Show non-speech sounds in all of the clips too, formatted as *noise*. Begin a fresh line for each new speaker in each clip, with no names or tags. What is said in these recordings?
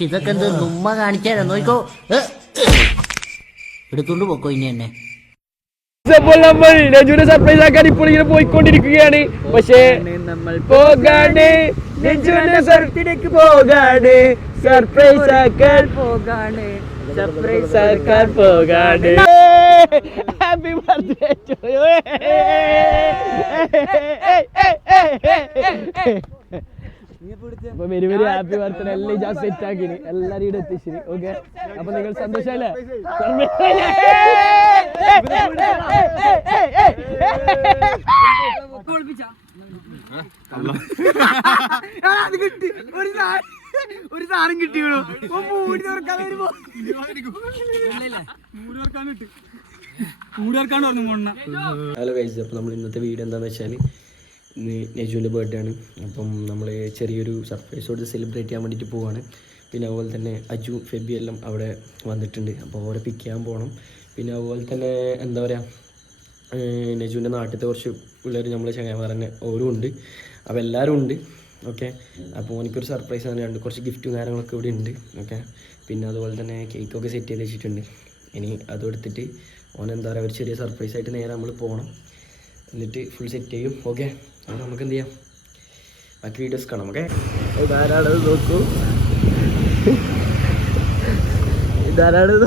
ഇതൊക്കെ എന്ത് ഉമ്മ കാണിച്ചാലോ നോക്കോ എടുത്തോണ്ട് പോക്കോ ഇനി എന്നെ.
അപ്പോൾ നമ്മൾ രജുവിനെ സർപ്രൈസ് ആക്കാൻ ഇപ്പോൾ ഇങ്ങനെ പോയിക്കൊണ്ടിരിക്കുകയാണ് പക്ഷേ നമ്മൾ പോകാണ് രജുവിന്റെ സർത്തിലേക്ക് പോകാണ് സർപ്രൈസ് ആക്കാൻ പോകാണ് സർപ്രൈസ് ആക്കാൻ പോകാണ് ഹാപ്പി ബർത്ത്ഡേ അപ്പൊ വെരി വെരി ഹാപ്പി ബർത്ത്ഡേ എല്ലാം സെറ്റ് ആക്കിന് എല്ലാരും ഇവിടെ എത്തിച്ചിന് ഓക്കെ അപ്പൊ നിങ്ങൾ സന്തോഷല്ലേ
ഒരു സാധനം കിട്ടിയോ മൂടി തുറക്കാൻ വരുമ്പോ മൂടിയർക്കാണ് പറഞ്ഞു മോണ്ണ
ഹലോ ഗൈസ് അപ്പൊ നമ്മൾ ഇന്നത്തെ വീഡിയോ എന്താന്ന് വെച്ചാൽ നെജുവിന്റെ ബർത്ത്ഡേ ആണ്. അപ്പം നമ്മൾ ചെറിയൊരു സർപ്രൈസ് കൊടുത്ത് സെലിബ്രേറ്റ് ചെയ്യാൻ വേണ്ടിയിട്ട് പോവുകയാണ് പിന്നെ അതുപോലെ തന്നെ അജു ഫെബി എല്ലാം അവിടെ വന്നിട്ടുണ്ട്. അപ്പോൾ അവരെ പിക്ക് ചെയ്യാൻ പോകണം പിന്നെ അതുപോലെ തന്നെ എന്താ പറയുക നെജുവിന്റെ നാട്ടിലത്തെ കുറച്ച് പിള്ളേർ നമ്മൾ ചങ്ങായിമാർ തന്നെ ഓരും ഉണ്ട്. അപ്പോൾ എല്ലാവരും ഉണ്ട്. ഓക്കെ? അപ്പോൾ എനിക്കൊരു സർപ്രൈസ് രണ്ട് കുറച്ച് ഗിഫ്റ്റും കാര്യങ്ങളൊക്കെ ഇവിടെ ഉണ്ട്. ഓക്കെ? പിന്നെ അതുപോലെ തന്നെ കേക്കൊക്കെ സെറ്റ് ചെയ്ത് വെച്ചിട്ടുണ്ട്. ഇനി അതും എടുത്തിട്ട് ഓൻ എന്താ പറയുക ഒരു ചെറിയ സർപ്രൈസ് ആയിട്ട് നേരെ നമ്മൾ പോകണം എന്നിട്ട് ഫുൾ സെറ്റ് ചെയ്യും. ഓക്കെ അപ്പോൾ നമുക്ക് എന്ത് ചെയ്യാം? ബാക്കി വീഡിയോസ് കാണാം ഓക്കെ ഇതാരാണ് നോക്കൂ. *laughs* ഇതാരാണ് *laughs*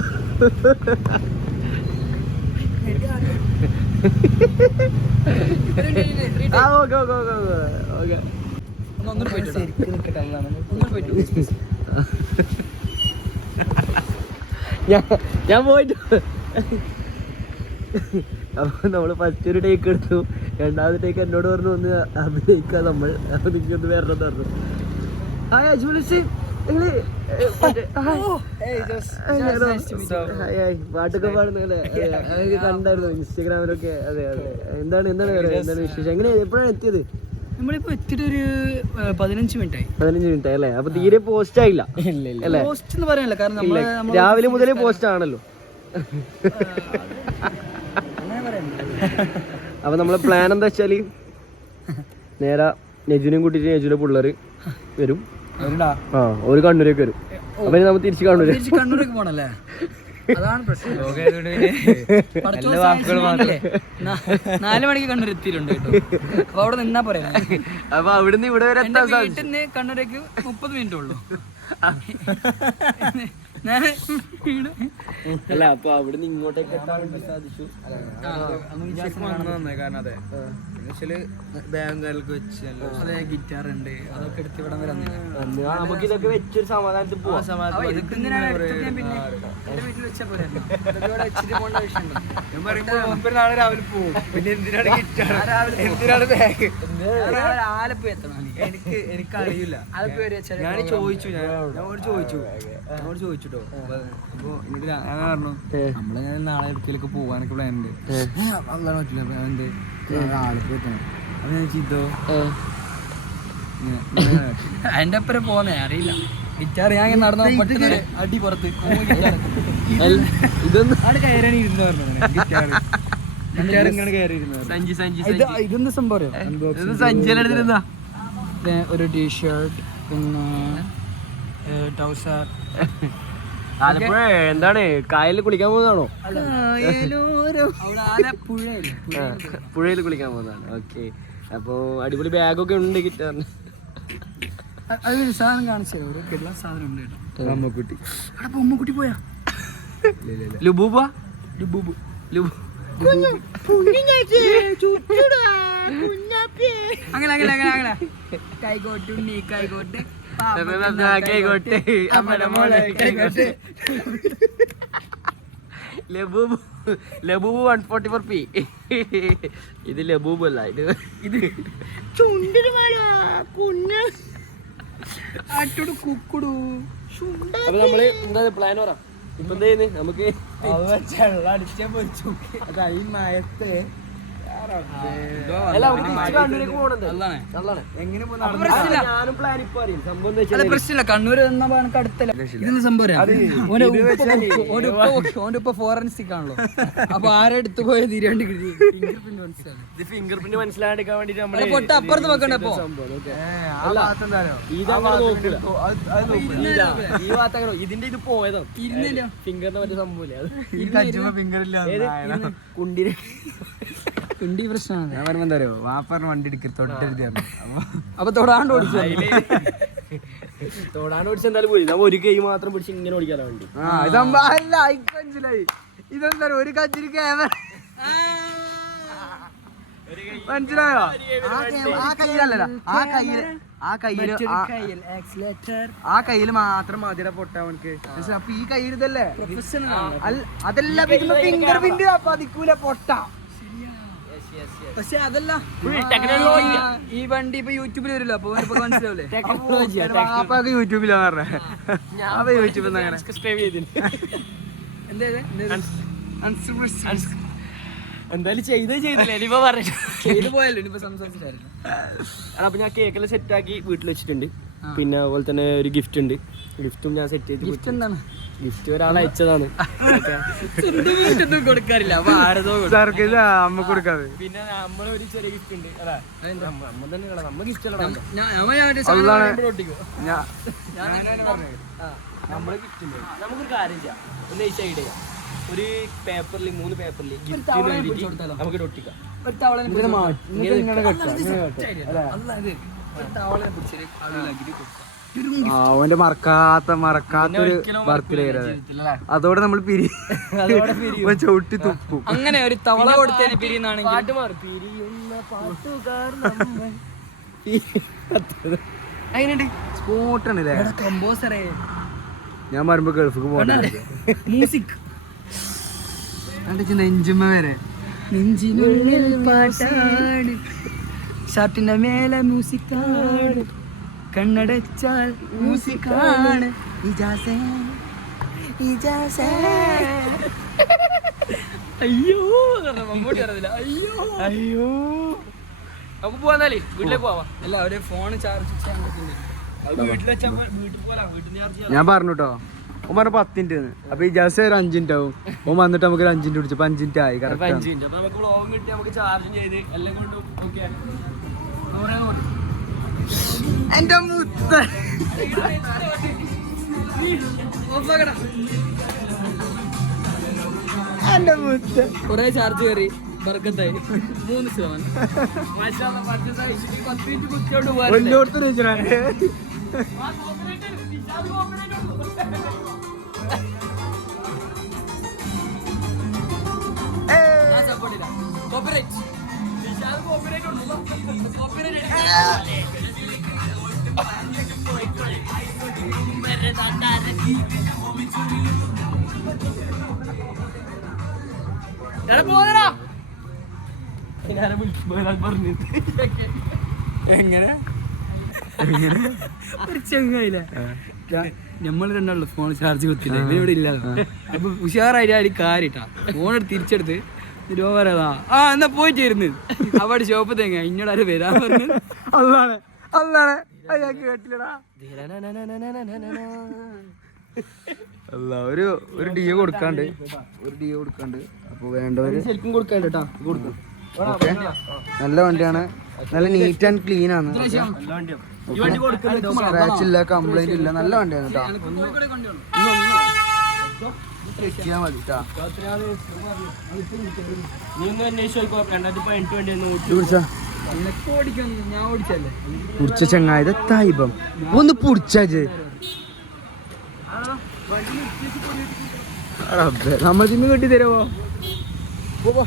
ആ ഓക്കെ ഓക്കെ ഓക്കെ ഓക്കെ ഞാൻ ഞാൻ പോയിട്ട് *laughs* അപ്പൊ നമ്മൾ ഫസ്റ്റ് ഒരു ടേക്ക് എടുത്തു. രണ്ടാമത്തെ ടേക്ക് എന്നോട് പറഞ്ഞു ഒന്ന് അഭിനയിക്കാം നമ്മൾ. അപ്പൊ നിങ്ങൾക്ക് ഒന്ന് വരണം പറഞ്ഞു ഹായ് അജ്മലിസ്. പാട്ടൊക്കെ പാടുന്നല്ലേ കണ്ടായിരുന്നു ഇൻസ്റ്റാഗ്രാമിലൊക്കെ. അതെ അതെ. എന്താണ് എന്താണ് എന്താണ് വിശേഷം? എങ്ങനെയാ എപ്പോഴാണ് എത്തിയത്?
നമ്മളിപ്പോ എത്തിയിട്ട് ഒരു പതിനഞ്ച് മിനിറ്റ് ആയി
പതിനഞ്ച് മിനിറ്റ് അല്ലേ? അപ്പൊ തീരെ പോസ്റ്റ് ആയില്ല.
പോസ്റ്റ് എന്ന് പറയാനില്ല. കാരണം.
രാവിലെ മുതലേ പോസ്റ്റ് ആണല്ലോ. അപ്പൊ നമ്മളെ പ്ലാൻ എന്താ വെച്ചാൽ നേരെ നെജുനെയും കൂട്ടിട്ട് നെജുവിന്റെ പിള്ളേര് വരും. ആ ഒരു കണ്ണൂരേക്ക് വരും. അപ്പൊ നമ്മൾ തിരിച്ച് കണ്ണൂര്.
കണ്ണൂരേക്ക് പോണല്ലേ? അതാണ് പ്രശ്നം. നാല് മണിക്ക് കണ്ണൂർ എത്തിയിട്ടുണ്ട് കേട്ടോ. അപ്പൊ അവിടെ നിന്നാ പറയാ
അപ്പൊ അവിടുന്ന് ഇവിടെ വരെ
എന്റെ
എത്താൻ
വീട്ടിൽ നിന്ന് കണ്ണൂരേക്ക് മുപ്പത് മിനിറ്റ് ഉള്ളൂ.
അല്ല അപ്പൊ അവിടുന്ന് ഇങ്ങോട്ടേക്ക് എത്താൻ വേണ്ടി സാധിച്ചു
കാരണം അതെ വെച്ച് ഗിറ്റാർ ഉണ്ട്. അതൊക്കെ എടുത്ത് ഇവിടെ വരെ
നമുക്ക് ഇതൊക്കെ വെച്ചൊരു സമാധാനത്തിൽ പോവാം. *laughs*
ആവശ്യമുണ്ടോ?
രാവിലെ പോകും പിന്നെ എന്തിനാണ് ഗിറ്റാർ. എന്തിനാണ് ബാഗ്
ആലപ്പുഴ എത്തണം.
എനിക്ക് എനിക്ക് അറിയില്ല ഞാൻ ചോദിച്ചു. ഞാൻ ഞാനോട് ചോദിച്ചു ഞാനോട് അപ്പൊ എന്നിട്ട് ഞാൻ പറഞ്ഞു നാളെ ഇടുക്കിയിലേക്ക് പോകാനൊക്കെ പ്ലാൻ ഉണ്ട്. അങ്ങനെ പറ്റില്ല പ്ലാൻ ഉണ്ട്. എന്ത്
അതിന്റെ അപ്പുറം പോന്നേ അറിയില്ല ഗിറ്റാർ ഞാൻ നടന്ന പെട്ടെന്ന് അടി പുറത്ത്
ഇതൊന്നും
ഇരുന്ന് പറഞ്ഞു
ഇതെന്ത് സംഭവം?
സഞ്ചിയിലെടുത്തിരുന്നാ
ഒരു ടീഷർട്ട് പിന്നെ ടൗസർ
ആലപ്പുഴ എന്താണ്? കായലിൽ കുളിക്കാൻ പോകുന്നതാണോ? പുഴയിൽ കുളിക്കാൻ പോകുന്നതാണ്. ഓക്കെ. അപ്പോ അടിപൊളി ബാഗൊക്കെ ഉണ്ട്
കിട്ടാറ് അതൊരു സാധനം കാണിച്ചു ഒരു കിടല സാധനം ഉണ്ട് കേട്ടോ.
അമ്മക്കുട്ടി.
അവിടെ പൊമ്മക്കുട്ടി പോയാ?
ലുബൂബ.
ലുബുബു.
ലുബു
അങ്ങനെ അങ്ങനെ അങ്ങനെ അങ്ങനെ. കൈകോട്ട് ഉണ്ണി കൈകോട്ട്.
കൈകോട്ടെ. അമ്മയുടെ മോളെ കൈകോട്ടെ. Labubu. Labubu one forty four P ഇത് ലബൂബ് അല്ല ഇത്
ഇത് ചുണ്ടിന് കുഞ്ഞ. അട്ടോട് കുക്കുടു.
അപ്പൊ നമ്മൾ എന്താ പ്ലാൻ പറ? ഇപ്പൊ എന്താ ചെയ്യുന്നത് നമുക്ക്
വെള്ളം അടിച്ചാ പൊരിച്ചു അത് ഈ മയത്ത്
പ്രശ്നമില്ല.
ഞാനും പ്ലാൻ ഇപ്പൊ അറിയും. സംഭവം എന്താ
അല്ല പ്രശ്നമില്ല. കണ്ണൂര് എന്നാ നമുക്ക് അടുത്തല്ല സംഭവം? ഓന്റെ ഫോറൻസിക് ആണല്ലോ. അപ്പൊ ആരെടുത്ത് പോയത് തിരിയാണ്ട് കിട്ടി ഫിംഗർ പ്രിന്റ് മനസ്സിലായി?
ഇത് ഫിംഗർ പ്രിന്റ് മനസ്സിലാക്കാൻ വേണ്ടിട്ട്
അല്ല,
നമ്മൾ
പൊട്ട അപ്പുറത്ത് വെക്കണ്ട ഇപ്പൊ.
ഇതിന്റെ ഇത് പോയതാ?
ഇരുന്നില്ല.
ഫിംഗറിന്റെ മറ്റേ സംഭവം അത്
കിണ്ടി പ്രശ്നമാണ്.
ഞാൻ പറയുമ്പോ എന്താ പറയുക വാപ്പറിന് വണ്ടി എടുക്കുക തൊട്ടെഴുതിയാണ്
അപ്പൊ തൊടാണ്ട് ഓടിച്ചു?
തൊടാണ്ട് ഓടിച്ച് എന്തായാലും പോയി നമ്മ ഒരു കൈ മാത്രം പിടിച്ച് ഇങ്ങനെ ഓടിക്കാലോ വണ്ടി.
ആ ഇതമ്പ അല്ല എനിക്ക് മനസ്സിലായി ഇതെന്താ ഒരു കച്ചിരി ക്യാമറ മനസ്സിലായോ? ആ കയ്യിലല്ല ആ കയ്യിലല്ലല്ല. ആ കയ്യിൽ ആ കയ്യിൽ ആ- ആ കയ്യിൽ മാത്രം മതിയുടെ പൊട്ട അവനക്ക്? അപ്പൊ ഈ കയ്യിൽ ഇതല്ലേ അല്ല അതല്ല ഫിംഗർ പ്രിന്റ് പതിക്കൂല പൊട്ട.
പക്ഷെ അതല്ല.
ടെക്നോളജി
ഈ വണ്ടി ഇപ്പൊ യൂട്യൂബിൽ വരില്ല അപ്പൊ മനസ്സിലാവില്ലേ
അപ്പൊ അത് യൂട്യൂബിലാ യൂട്യൂബിൽ അങ്ങനെ?
എന്തായാലും ചെയ്തേ ചെയ്തില്ല. ഇനിയിപ്പോ പറഞ്ഞു.
ചെയ്തു പോയല്ലോ ഇനിയിപ്പോ സംസാരിച്ചിട്ടായിരുന്നു.
അപ്പൊ ഞാൻ കേക്കെല്ലാം സെറ്റ് ആക്കി വീട്ടിൽ വെച്ചിട്ടുണ്ട്. പിന്നെ അതുപോലെ തന്നെ ഒരു ഗിഫ്റ്റ് ഉണ്ട്. ഗിഫ്റ്റും ഞാൻ സെറ്റ് ചെയ്ത്
ഗിഫ്റ്റ് എന്താണ്?
ഗിഫ്റ്റ് ഒരാൾ അയച്ചതാണ്.
കൊടുക്കാറില്ല.
അമ്മ കൊടുക്കാതെ.
പിന്നെ നമ്മളെ ഒരു ചെറിയ ഗിഫ്റ്റ് ഉണ്ട്. തന്നെ കള നമ്മ ഗിഫ്റ്റ് അല്ല
ഞാൻ ഞാൻ മറ്റേ സാധനം
അതാണ്. ഞാൻ
നമ്മളെ ഗിഫ്റ്റ് ഉണ്ട് നമുക്കൊരു കാര്യം ചെയ്യാം. ഒന്ന് നൈസ് ഐഡിയ ചെയ്യാം ഒരു പേപ്പറിൽ മൂന്ന് പേപ്പറിൽ ഗിഫ്റ്റ്? നമുക്ക് ഒട്ടിക്കാം.
ഒരു പിടിച്ച്
ഇങ്ങനെ ഇങ്ങനെ ഇങ്ങനെ കെട്ടാ.
അല്ല? ഇത് ഒരു കൊടുക്കാം.
അവന്റെ മറക്കാത്ത മറക്കാത്തൊരു ബർത്ത്ഡേ അതോടെ നമ്മൾ പിരി *laughs* ചവിട്ടി തുപ്പും.
അങ്ങനെ ഒരു തവള കമ്പോസറേ
ഞാൻ വരുമ്പോ ഗൾഫിക്ക് പോകണ്ട
മ്യൂസിക്
നെഞ്ചുമ്മ വരെ.
നെഞ്ചിനുള്ളിൽ പാട്ടാണ്. ഷർട്ടിന്റെ മേലെ മ്യൂസിക്കാണ് കണ്ണടച്ചാൽ മ്യൂസിക്കാണ് ഇജാസേ ഇജാസേ. അയ്യോ മമ്മൂട്ടി അറിയില്ല അയ്യോ.
അയ്യോ. നമുക്ക് പോവാന്നാലേ വീട്ടിലേക്ക് പോവാം.
അല്ല അവരെ ഫോൺ ചാർജ്
ഞാൻ പറഞ്ഞു കേട്ടോ ഓൻ പറഞ്ഞ പത്തിന്റെ മിനിറ്റ് അപ്പൊ ഈ ജാസ് ഒരു അഞ്ചിന്റെ ആവും. ഓൻ വന്നിട്ട് നമുക്ക് ഒരു അഞ്ച് മിനിറ്റ് പിടിച്ചു അഞ്ച് മിനിറ്റ് ആയി.
അപ്പൊ
കറക്റ്റ് എന്റെ മുത്ത എന്റെ മുത്ത
കൊറേ ചാർജ് കയറി. ബർക്കത്തായി. മൂന്ന് ശതമാനം. കോപ്പറേറ്റ്
എങ്ങനെ?
ഒരു ചെങ്ങായില്ലേ? നമ്മൾ രണ്ടാളും ഫോൺ ചാർജ് കുത്തില്ല? ഇവിടെ ഇല്ലാതെ അപ്പൊ ഉഷാറായിട്ട് അതിൽ കാര്യട്ടാ ഫോൺ തിരിച്ചെടുത്ത് രോഗതാ ആ എന്നാ പോയിട്ടിരുന്ന് അവിടെ ഷോപ്പ് തേങ്ങ ഇന്നോട് ആര് വരാൻ പറഞ്ഞു?
അല്ലാണ് അതാണ് അയ്യാ കേട്ടില്ലടാ. അല്ല ഒരു ഒരു ഡി കൊടുക്കാണ്ട്. ഒരു ഡി കൊടുക്കാണ്ട്. അപ്പൊ വേണ്ടവര്
ശരിക്കും കൊടുക്കാൻ കേട്ടാ കൊടുക്കും.
ഓക്കെ. നല്ല വണ്ടിയാണ്. നല്ല നീറ്റ് ആൻഡ് ക്ലീൻ ആണ്.
ഈ വണ്ടി കൊടുക്കുന്നത്
സ്ക്രാച്ച് ഇല്ല കംപ്ലൈന്റ് ഇല്ല. നല്ല വണ്ടിയാണ് കേട്ടോ ചെയ്യാൻ മതി ട്ടാ. പിടിച്ചാ ചങ്ങായത് തായിബം ഒന്ന് പുടിച്ചത് നമ്മൾ തിന്ന് കെട്ടി തരുമോ പോ, പോ.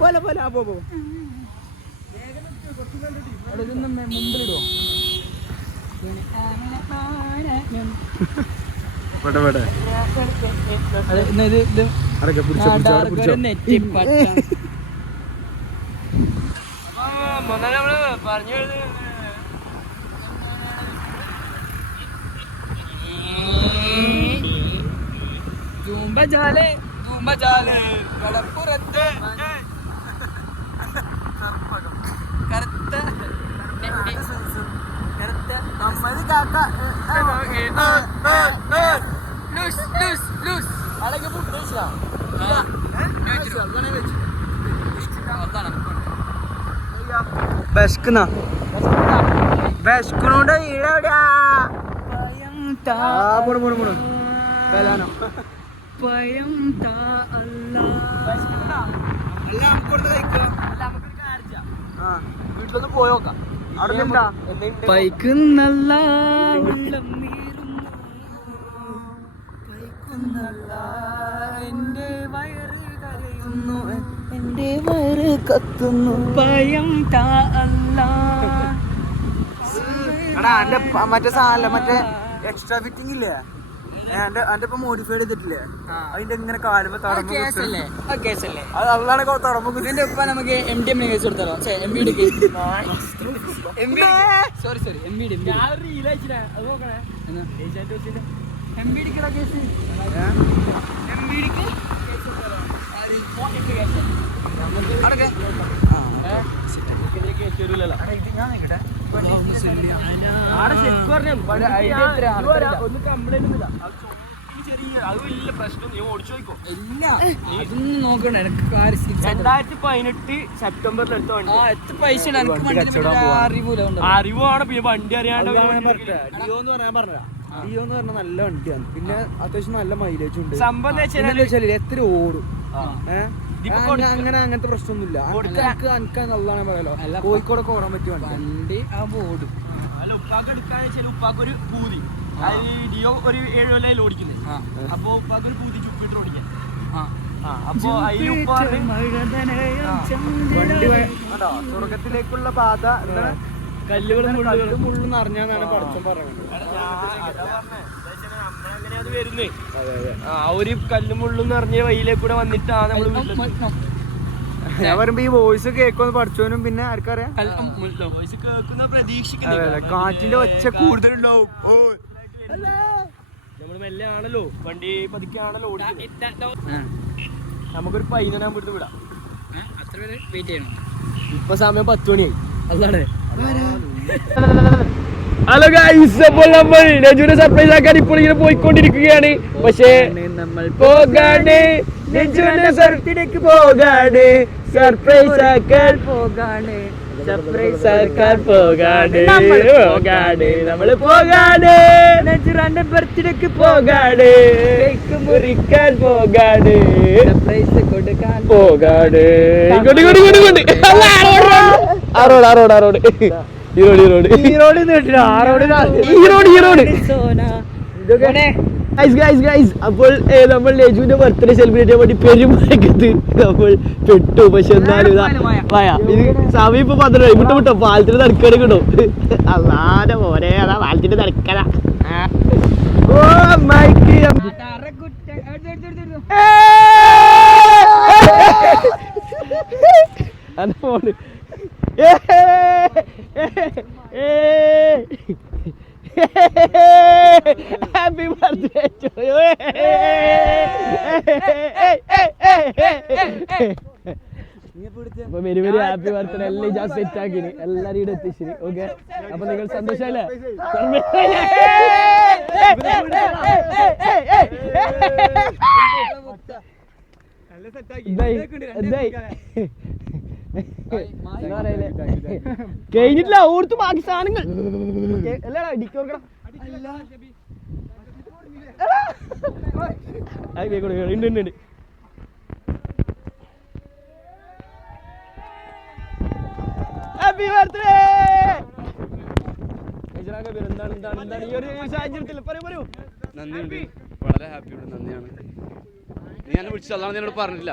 പോലെ, പോലെ, ആ, പോ, ഒന്നാലും നമ്മൾ
പറഞ്ഞു ധൂമ്പജാലെ ധൂമ്പജാലെ കടപ്പുറത്ത്
കറുത്ത. കറുത്ത. നമ്മൾ കാക്ക. ലൂസ്
ലൂസ് ലൂസ്
അളകെ
ലൂസിലാണ് ലൂസ് അങ്ങനെ
വിശക്കുന്ന. വിശക്കണോണ്ട്
പയം താ അല്ലാ.
വീട്ടിലൊന്ന് പോയോക്കാം.
അവിടെ എന്താ?
പൈക്കുന്നല്ല വയറ് കത്തുന്നു. ഭയം താ അല്ല.
എന്റെ മറ്റേ സാധനം മറ്റേ എക്സ്ട്രാ ഫിറ്റിംഗ് ഇല്ലേ? എന്റെ എന്റെ ഇപ്പൊ മോഡിഫൈഡ് ചെയ്തിട്ടില്ലേ? അതിന്റെ ഇങ്ങനെ കാലുമ്പോ തടമ്പ് അത് അതാണ് തടമ്പ്
ഇതിന്റെ ഒപ്പം നമുക്ക് എം ഡി എം കേസ് കൊടുത്താലോ M B D sorry sorry M B D M B ഡിക്കുള്ള case M B ഡിക്ക് എനിക്ക് കാര്യം
രണ്ടായിരത്തി പതിനെട്ട് സെപ്റ്റംബറിൽ എടുത്ത വണ്ടി.
പൈസ
അറിവാണ് പിന്നെ വണ്ടി അറിയാണ്ട്
ഡിയോ എന്ന് പറയാൻ പറഞ്ഞ ഡിയോ എന്ന് പറഞ്ഞ നല്ല വണ്ടിയാണ്. പിന്നെ അത്യാവശ്യം നല്ല മൈലേജ് ഉണ്ട്.
സംഭവം എന്താ
വെച്ചാൽ എത്ര ഓടും. ഏഹ് അങ്ങനെ- അങ്ങനത്തെ പ്രശ്നമൊന്നുമില്ല. എനിക്ക് എനിക്ക് നല്ലതാണ് പറയാലോ. കോഴിക്കോടൊക്കെ ഓടാൻ പറ്റും വണ്ടി
ആ ബോർഡ്
അല്ല ഉപ്പാക്ക് എടുക്കാന്ന് വെച്ചാൽ ഉപ്പാക്ക് ഒരു പൂതി. ഡിയോ ഒരു ഏഴ് കൊല്ലം ഓടിക്കുന്നത് അപ്പൊ ഉപ്പാക്ക് ഒരു പൂതി ചുപ്പിട്ട് ഓടിക്കാൻ. അപ്പൊ
സ്വർഗത്തിലേക്കുള്ള പാത
കല്ലുകളും
കല്ലും മുള്ളും നിറഞ്ഞാന്നാണ് പഠിച്ചം പറയുന്നത്.
ആ ഒരു കല്ലും മുള്ളും നിറഞ്ഞ കൂടെ വന്നിട്ടാണ് നമ്മൾ വീട്ടിലെത്തുന്നത്
ഞാൻ പറയുമ്പോ ഈ വോയിസ് കേൾക്കുമെന്ന് പഠിച്ചവനും പിന്നെ ആർക്കറിയാം?
വോയിസ് കേൾക്കുന്ന
അതെ അതെ. കാറ്റിന്റെ ഒച്ച കൂടുതലുണ്ടാവും.
മെല്ലെ ആണല്ലോ. വണ്ടി പതിക്കാണല്ലോ നമുക്കൊരു പതിനൊന്നാം എടുത്ത് വിടാം.
അത്ര പേര് വെയിറ്റ് ചെയ്യണം.
ഇപ്പൊ സമയം പത്ത് മണിയായി.
അതാണ്
ഹലോ ഗൈസ് അപ്പോൾ നമ്മൾ രജുവിനെ സർപ്രൈസ് ആക്കാൻ ഇപ്പോൾ ഇങ്ങനെ പോയിക്കൊണ്ടിരിക്കുകയാണ്. പക്ഷേ
നമ്മൾ
പോകാണ് രജുവിന്റെ സർത്തിലേക്ക് പോകാണ് സർപ്രൈസ് ആക്കാൻ
പോകാണ്
സർപ്രൈസ് ആക്കാൻ പോകാണ് പോകാണ് നമ്മൾ പോകാണ്
നജുറാന്റെ ബർത്ത്ഡേക്ക്
പോകാണ് കേക്ക് മുറിക്കാൻ പോകാണ്
സർപ്രൈസ് കൊടുക്കാൻ
പോകാണ് ഇങ്ങോട്ട് ഇങ്ങോട്ട് ഇങ്ങോട്ട് ഈറോഡ് ഈറോഡ് റോഡ് ഈറോഡ് റോഡ് ആ റോഡ് ഈ ഈ റോഡ് ഈ റോഡ് ഈ റോഡ് ഈ റോഡ്
സോന
ഗൈസ് ഗൈസ് ഗൈസ് അപ്പോൾ നമ്മൾ ലജുവിന്റെ ബർത്ത്ഡേ സെലിബ്രേറ്റ് ചെയ്യാൻ വേണ്ടി പെരുമഴക്കത്ത് നമ്മൾ പെട്ടു. പക്ഷെ എന്നാലും ഇതാ മഴ ഇത് സമയം ഇപ്പൊ പന്ത്രണ്ട്. വിട്ടോ വിട്ടോ. പാലത്തിന് നടക്കണ കിട്ടോ അല്ലാതെ പോരെ അതാ പാലത്തിന്റെ നടക്കണ ഓ മൈക്ക് അത് പോണ് ഹാപ്പി ബർത്ത്ഡേ അപ്പൊ വെരി വെരി. ഹാപ്പി ബർത്ത്ഡേ എല്ലാം ഞാൻ സെറ്റ് ആക്കിന്. എല്ലാരും ഇവിടെ എത്തിച്ചിന്. ഓക്കെ അപ്പൊ നിങ്ങൾ സന്തോഷമല്ലേ പറയലേ? കഴിഞ്ഞിട്ടില്ല ഓർത്ത് ബാക്കി സാധനങ്ങൾ. അല്ലടാ. ഉണ്ട് ഉണ്ട് ഉണ്ട്. ഹാപ്പി ബർത്ത്ഡേ എന്താണ് എന്താണ് എന്താണ്? ഈ ഒരു സാഹചര്യത്തിൽ പറയൂ പറയൂ.
നന്ദിയുണ്ട്. വളരെ ഹാപ്പിയുണ്ട് നന്ദിയാണ്. നീ എന്നെ വിളിച്ചു അതാണ് എന്നോട് പറഞ്ഞില്ല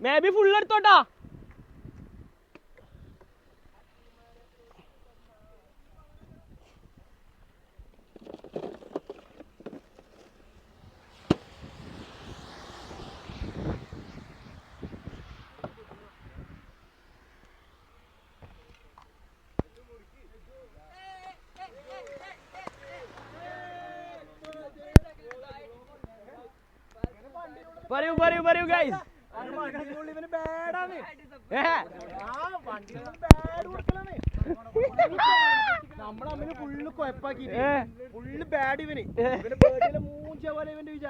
മേ ബി ഫുൾ എടുത്തോട്ടാ പറയൂ പറയൂ ഗൈസ്
നമ്മളമ്മന് ഫുള്ള് കൊഴപ്പാക്കി ഫുള്ള് ബാഡ് ഇവന് ഇവന്റെ ബേർഡിലെ മൂഞ്ച പോലെ ഇവന്റെ വിചാരം ആ.
നീ ഇത് എക്സ്പെക്ട് ചെയ്തു
ഓനോട് പറഞ്ഞേ കണ്ണിപ്പോ മനെ വിളിക്കണോ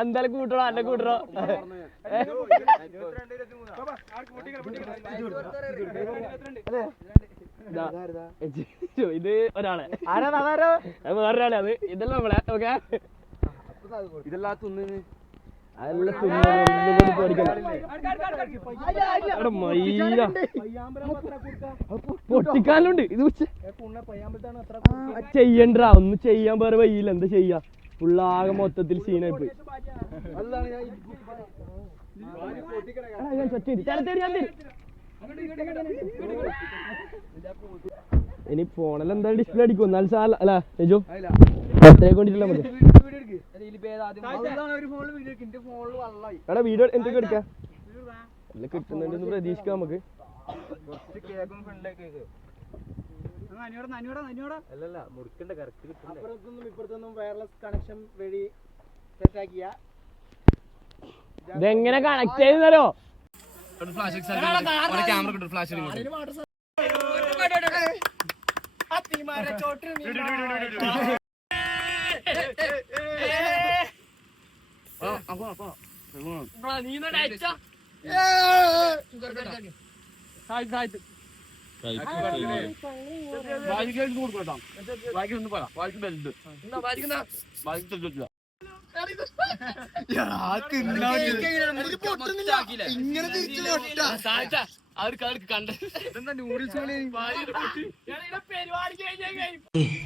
എന്തായാലും കൂട്ടണോ അല്ല കൂട്ടണോ ഇതാ. ഇത് ഒരാളെ ആരാ വേറൊരാളെ അത് ഇതല്ല നമ്മളെ ഓക്കെ
ഇതെല്ലാം തിന്നു
അതെല്ലാം പേടിക്കണ്ട. മയിലാ. പൊട്ടിക്കാനുണ്ട് ഇത് ചെയ്യണ്ട ഒന്നും ചെയ്യാൻ വേറെ വയ്യില്ല എന്താ ചെയ്യാ ഫുള്ളാകെ മൊത്തത്തിൽ സീനായി പോയി. ഇനി ഫോണിൽ എന്താ ഡിസ്പ്ലേ അടിക്കും എന്നാൽ സാല അല്ല രജോ അത്രയെ കൊണ്ടിട്ടില്ല നമുക്ക് എടാ വീഡിയോ എന്തൊക്കെ എടുക്കാം? അല്ല കിട്ടുന്നുണ്ടെന്ന് പ്രതീക്ഷിക്കാം നമുക്ക്.
അപ്പുറത്തൊന്നും ഇപ്പുറത്തൊന്നും വയർലെസ് കണക്ഷൻ വഴി സെറ്റാക്കിയ
ഇതെങ്ങനെ കണക്ട് ചെയ്യുന്നല്ലോ
ഫ്ലാഷ് ക്യാമറ കിട്ടും ഫ്ലാഷ്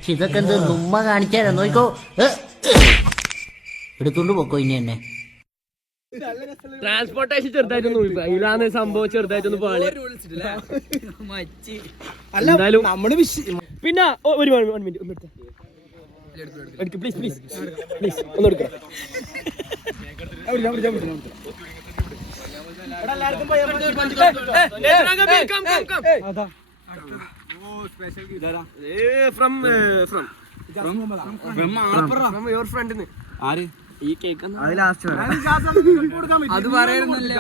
ഇതൊക്കെ എന്ത് നുമ്മ കാണിച്ചാലോ നോക്കോ. എടുത്തോണ്ട് പോക്കോ ഇനി എന്നെ
ട്രാൻസ്പോർട്ടേഷൻ ചെറുതായിട്ടൊന്നും. അതിലാണ് സംഭവം ചെറുതായിട്ടൊന്ന് പാളി എന്തായാലും
നമ്മൾ
പിന്നെ ഒരു മിനിറ്റ് ഒന്ന് എടുക്ക് പ്ലീസ് പ്ലീസ് പ്ലീസ് ഒന്ന് എടുക്കാം ഫ്രം ഫ്രം ഫ്രം യുവർ ഫ്രണ്ടിന്
ആര്
ഈ കേക്ക്
അത് ലാസ്റ്റ്
അത് പറയുന്നില്ലേ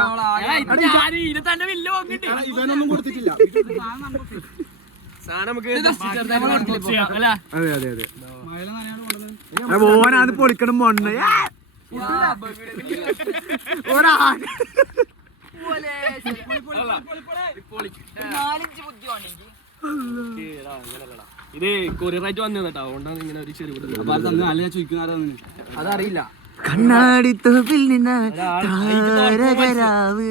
ഇവനൊന്നും കൊടുത്തിട്ടില്ല.
സാധനം നമുക്ക്
അതെ അതെ അതെ. ഓനാണ് പൊളിക്കണം മണ്ണ്.
ഇത് കൊറിയറായിട്ട് വന്നിട്ടാ വന്നു കേട്ടോ അതുകൊണ്ടാണ് ഇങ്ങനെ ഒരു ചെറിയ
ഞാൻ ചോദിക്കുന്ന അതറിയില്ല.
കണ്ണാടി തോപ്പിൽ നിന്ന് താരകരാവ്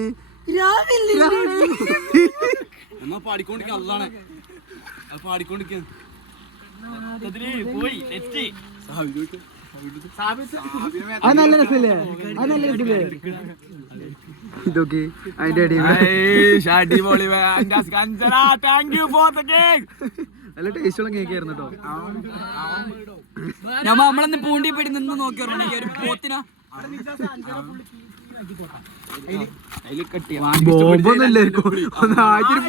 എന്നാ പാടിക്കൊണ്ടിരിക്കുക അതാണ് അത് പാടിക്കൊണ്ടിരിക്കുക
പോയി എത്തി
അത് നല്ല രസല്ലേ? അത് നല്ല രസല്ലേ? ഇതൊക്കെ അതിന്റെ അടിയിൽ
അടിപൊളി.
നല്ല ടേസ്റ്റുള്ള കേക്ക് ആയിരുന്നു കേട്ടോ
ഞാൻ നമ്മളന്ന് പൂണ്ടി പേടി നിന്ന് നോക്കി പറഞ്ഞ ഒരു പോത്തിന.
ഇല്ലായിരിക്കും ഒന്ന് ആഴ്ചയിൽ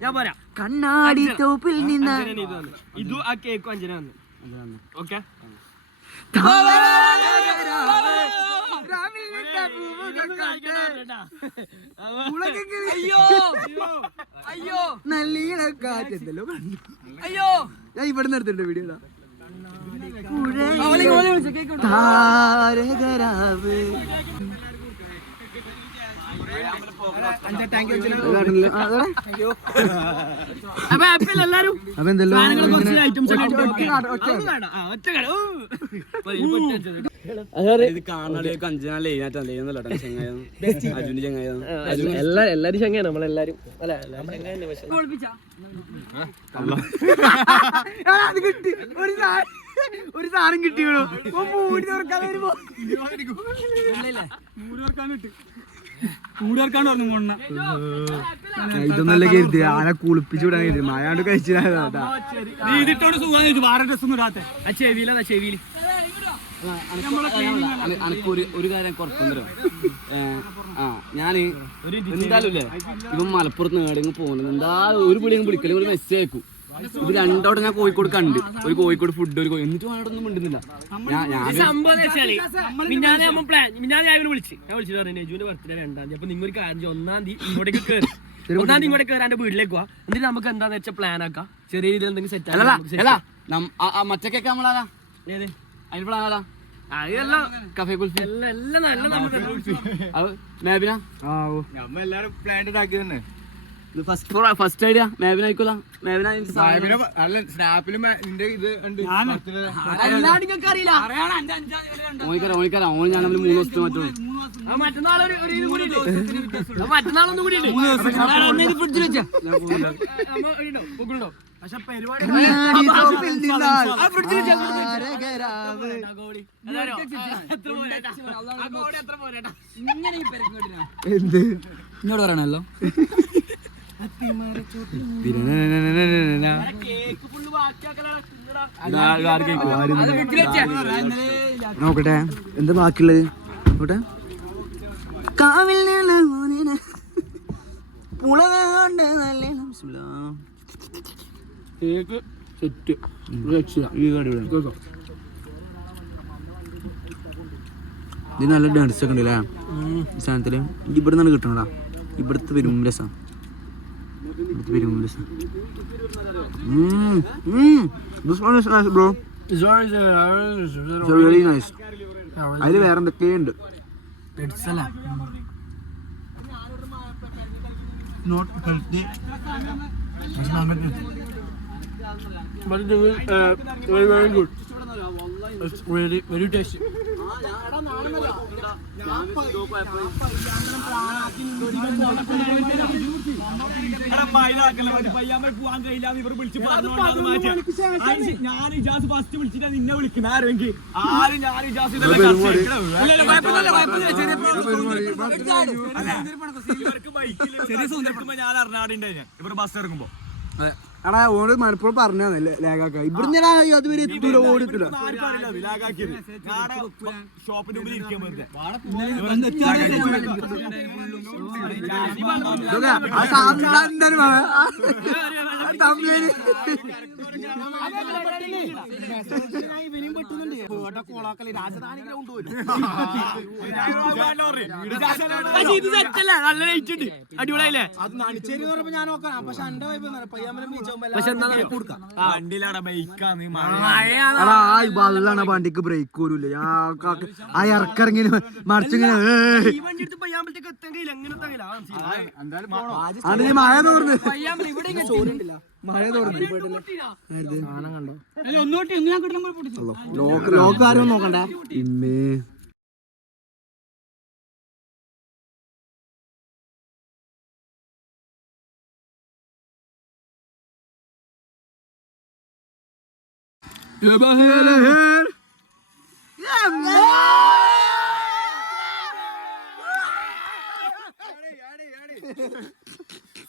ഞാൻ പറയാ
കണ്ണാടി തോപ്പിൽ നിന്ന്.
ഇത് ആ കേക്കും അഞ്ചന വന്നു. ഓക്കെ?
അയ്യോ. അയ്യോ
നല്ല കാറ്റെന്തല്ലോ
അയ്യോ
ഞാൻ ഇവിടെ നിർത്തിണ്ട് വീഡിയോ താരകരാവ്
അപ്പൊ happy അല്ലേ എല്ലാരും
അപ്പൊ എന്തല്ലോ
കുറച്ച് ഐറ്റംസ്
ഇത് കാണാടിയൊക്കെ അഞ്ചനാ ലൈനായിട്ടാ ലൈനല്ല
എല്ലാരും എല്ലാരും നമ്മളെല്ലാരും അല്ല
കിട്ടി ഒരു ഒരു സാധനം കിട്ടിയോ മൂടി തുറക്കാൻ വരുമ്പോ
മൂടി തുറക്കാൻ മോണ്ണ
ഇതൊന്നല്ല കരുതി ആനെ കുളിപ്പിച്ചു വിടാൻ കരുതി മഴാണ്ട് കഴിച്ചിട്ടാ
നീ ഇതിട്ടോണ്ട് സുഖം ചോദിച്ചു വേറെ ഡ്രസ് ഒന്നും ഇടാത്തെ. ആ ചെവിയിലാ ചെവിയിൽ.
അനക്ക് ഒരു ഒരു കാര്യം കുറപ്പുണ്ടോ ആ ഞാൻ എന്തായാലും ഇല്ലേ? ഇവൻ മലപ്പുറത്ത് നേടെങ്കിൽ പോകുന്നത് എന്താ ഒരു വിളിയും വിളിക്കൽ ഒരു മെസ്സേജ് അയക്കും. ഇത് രണ്ടോടെ ഞാൻ കോഴിക്കോട് കണ്ട്. ഒരു കോഴിക്കോട് ഫുഡ് ഒരു കോഴി- എന്നിട്ട് അവിടെ ഒന്നും മിണ്ടുന്നില്ല ഞാൻ ഞാൻ
വിളിച്ച്. വിളിച്ചിട്ട് പറഞ്ഞു നെജുവിന്റെ ബർത്ത്ഡേ രണ്ടാം തീയതി. അപ്പൊ നിങ്ങൾ ഒരു കാര്യം ഒന്നാം തീയതി ഇങ്ങോട്ടേക്ക് കയറി ഒന്നാം തീയതി കയറാൻ വീട്ടിലേക്ക് പോവാ എന്നിട്ട് നമുക്ക് എന്താന്ന് വെച്ചാൽ പ്ലാൻ ആക്കാം. ചെറിയ രീതിയിൽ എന്തെങ്കിലും സെറ്റ്
ആക്കാം. മറ്റേ കേക്ക്
ഏത്?
അതിന് പ്ലാൻ
ആകാം എല്ലാരും പ്ലാൻ ആക്കി തന്നെ
ഫസ്റ്റ് ഫസ്റ്റ് ഐഡിയ മേബിന ആയിക്കോല മേബിന അതിന്റെ
സ്നാപ്പിലും നിന്റെ ഇത് ഉണ്ട്.
അറിയില്ല
ഞാൻ മൂന്ന് ദിവസത്തെ മറ്റുള്ളൂ
അത് മറ്റന്നാൾ ഒരു ഒരു ഇത് കൂടി ഉണ്ട്. അത് മറ്റന്നാളൊന്നും കൂടി ഉണ്ട്. ഫ്രിഡ്ജിൽ വെച്ചാ. പക്ഷെ പരിപാടി
എന്ത്?
എന്നോട് പറയണല്ലോ
നോക്കട്ടെ. എന്താ ബാക്കിയുള്ളത്? നോക്കട്ടെ. കാവിൽ പുള കൊണ്ട് നല്ല.
Cake set.
ഇത് നല്ല ഡാൻസ് ഒക്കെ ഉണ്ടല്ലേ? ഈ സാധനത്തിൽ. ഇവിടെ നിന്നാണ് കിട്ടണടാ. ഇവിടുത്തെ വരും രസം. ഇവിടുത്തെ പെരും രസം this one is nice bro very nice അതിൽ വേറെ എന്തൊക്കെയുണ്ട് not healthy
But it is uh, very very good. It's really very tasty.
ഞാൻ ഇജാസ് ഫസ്റ്റ് വിളിച്ചിട്ട് നിന്നെ വിളിക്കുന്ന ആരെങ്കിൽ ആരും ഞാൻ ഇജാസ് ചെറിയ സുന്ദരപ്പെടുമ്പോ ഞാൻ ഇവർ ബസ് ഇറങ്ങുമ്പോ
എടാ ഓട് മലപ്പുറം പറഞ്ഞാന്നല്ലേ ലാഗാക്ക ഇവിടുന്ന് അതുവരെ എത്തൂല ഓടിത്തില്ല
രാജധാനി ഗ്രൗണ്ട്
അടിപൊളിയായില്ലേ?
അത് നടിച്ചേരി എന്ന് പറയുമ്പോ ഞാൻ നോക്കാം. പക്ഷെ എന്റെ വൈബ് പയ്യാമ്പലം ബീച്ച്
പക്ഷെ എന്താ
വണ്ടിയിലാടാ ബൈക്കാന്ന്
എടാ ആ വള്ളാണ് വണ്ടിക്ക് ബ്രേക്ക് പോലും ആ ഇറക്കിറങ്ങി മറിച്ചിങ്ങനെ ഏയ്.
ഈ വണ്ടി എടുത്ത് പയ്യാമ്പലത്തേക്ക് എത്താൻ കഴിയില്ല എങ്ങനെ എത്താൻ കഴിയില്ല
അത്. ഈ മഴ തോർന്ന്. മഴ തോർന്ന്.
ഒന്നോട്ട് ഞാൻ കിട്ടുമ്പോൾ
ലോക്ക് ലോക്ക് ആരും നോക്കണ്ടേ? ഇമ്മേ.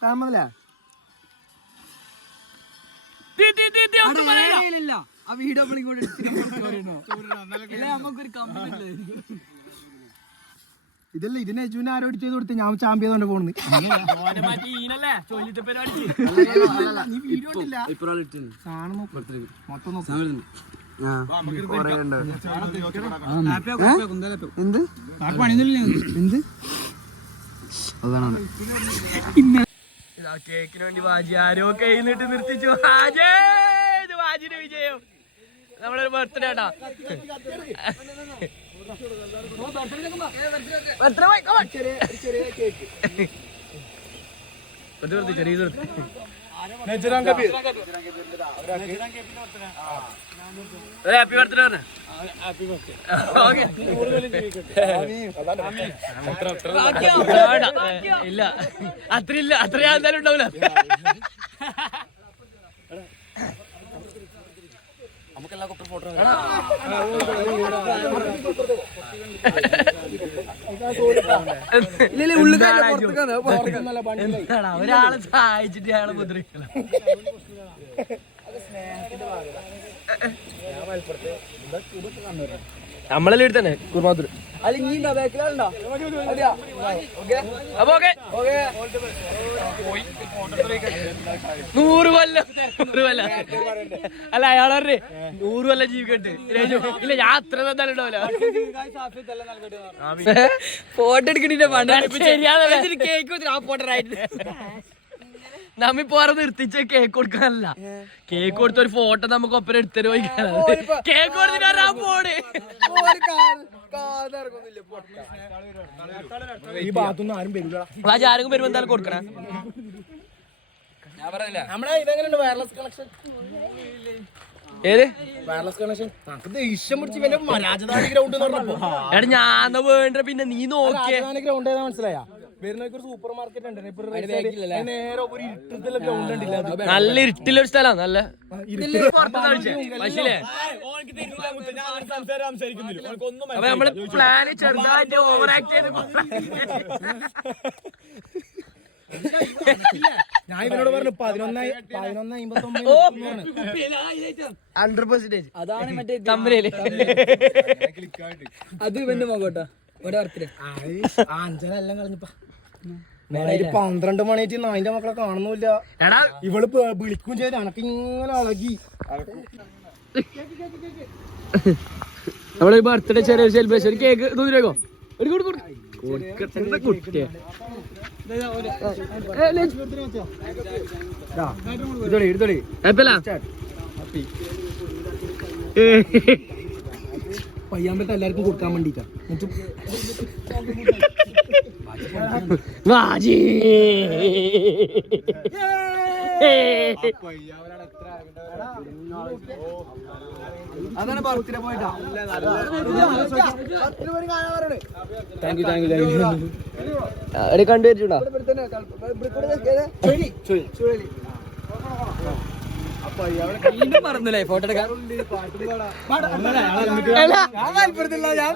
സാമല്ല
ആ വീഡിയോ കൂടെ നമുക്കൊരു കമ്പനി
ഇതല്ല ഇതിനെ അജുവിനെ ആരോട് ചെയ്ത് കൊടുത്ത്? ഞാൻ
എന്ത്? അതാണ്
കേക്കിന് വേണ്ടി വാജി ആരോ നിർത്തിച്ചു. വാജേ! ഇത് വാജിന്റെ വിജയം. നമ്മളൊരു ബർത്ത്ഡേ ആട്ടാ ഹാപ്പി ബർത്ത്ഡേ പറഞ്ഞ ഇല്ല. അത്ര ഇല്ല അത്ര ഞാൻ എന്തായാലും ഉണ്ടാവില്ല *laughs*
പണ്ട്
ഒരാളെ സഹായിച്ചിട്ട് അയാളെ മുദ്രിക്കണം നമ്മളെല്ലാം എടുത്തന്നെ കുർമാത്തൂർ
അല്ല നീ ഉണ്ടോ ബാക്കിലുണ്ടോ? അതെയാ ഓക്കെ.
അപ്പൊ ഓക്കെ.
ഓക്കെ.
നൂറ് കൊല്ലം. നൂറ് കൊല്ലം. അല്ല അയാൾ പറഞ്ഞേ നൂറ് കൊല്ലം ജീവിക്കണ്ട്. ഇല്ല ഞാൻ അത്ര എന്തായാലും ഉണ്ടാവില്ല
ഫോട്ടോ എടുക്കണില്ല
കേക്ക് ആ പോട്ടറായിട്ട് നമ്മി പോറെ നിർത്തിച്ച് കേക്ക് കൊടുക്കാനല്ല. കേക്ക് കൊടുത്ത ഒരു ഫോട്ടോ നമുക്ക് ഒപ്പരം എടുത്തരോ കേക്ക് കൊടുത്തിട്ട് പോണ്.
ഈ ഭാഗത്തൊന്നും ആരും വരില്ല
ആ ജാരകം വരുമ്പോ എന്തായാലും കൊടുക്കണേ.
നമ്മളെ ഇതെങ്ങനെയുണ്ട്? വയർലെസ് കണക്ഷൻ
ഏത്?
വയർലെസ് കണക്ഷൻ നമുക്ക് ദേഷ്യം പിടിച്ച് ഇവന്റെ രാജധാനി ഗ്രൗണ്ട് എന്ന് പറഞ്ഞപ്പോ.
എടാ ഞാൻ വേണ്ട പിന്നെ നീ നോക്കിയ.
ഗ്രൗണ്ട് ഏതാ മനസ്സിലായ? വരുന്നവർക്ക് ഒരു സൂപ്പർ മാർക്കറ്റ് ഉണ്ട്. നേരെ ഒരു ഗ്രൗണ്ട് ഉണ്ടില്ല?
നല്ല ഇരുട്ടിലൊരു സ്ഥലം നല്ല നമ്മൾ പ്ലാന് ചെറുതായിട്ട് ഓവർ ആക്ട് ചെയ്ത്
ഞാൻ ഇവനോട് പറഞ്ഞു പതിനൊന്നായി പതിനൊന്ന് അമ്പത്തി
ഹൺഡ്രഡ് പെർസെന്റേജ്
അതാണ് മറ്റേ
കമ്പനിയിൽ
അത് ഇവന്റെ മകോട്ടാ ഒരു ബർത്ത്ഡേ
അഞ്ചനെല്ലാം കളഞ്ഞപ്പാ. പന്ത്രണ്ട് മണിയായിട്ട് നായിന്റെ മക്കളെ കാണുന്നില്ല ഇവൾ വിളിക്കും ചെയ്ത് അനക്ക് ഇങ്ങനെ അളകി
ബർത്ത്ഡേ ചെറിയ സെലിബ്രേഷൻ ഒരു കേക്ക് തോന്നിയോ ഒരു കൊടു കൊടു കുട്ടിയെ?
പയ്യാമ്പലത്തെ എല്ലാവർക്കും കൊടുക്കാൻ വേണ്ടിട്ടാ
വാജി
അതാണ് ബർത്ത്ഡേ പോയിട്ടാ
thank you thank you thank you എവിടെ കണ്ടുവരിച്ചുടാ
പറഞ്ഞില്ലേ ഫോട്ടോ എടുക്കാൻ? ഞാൻ മലപ്പുറത്തില്ല ഞാൻ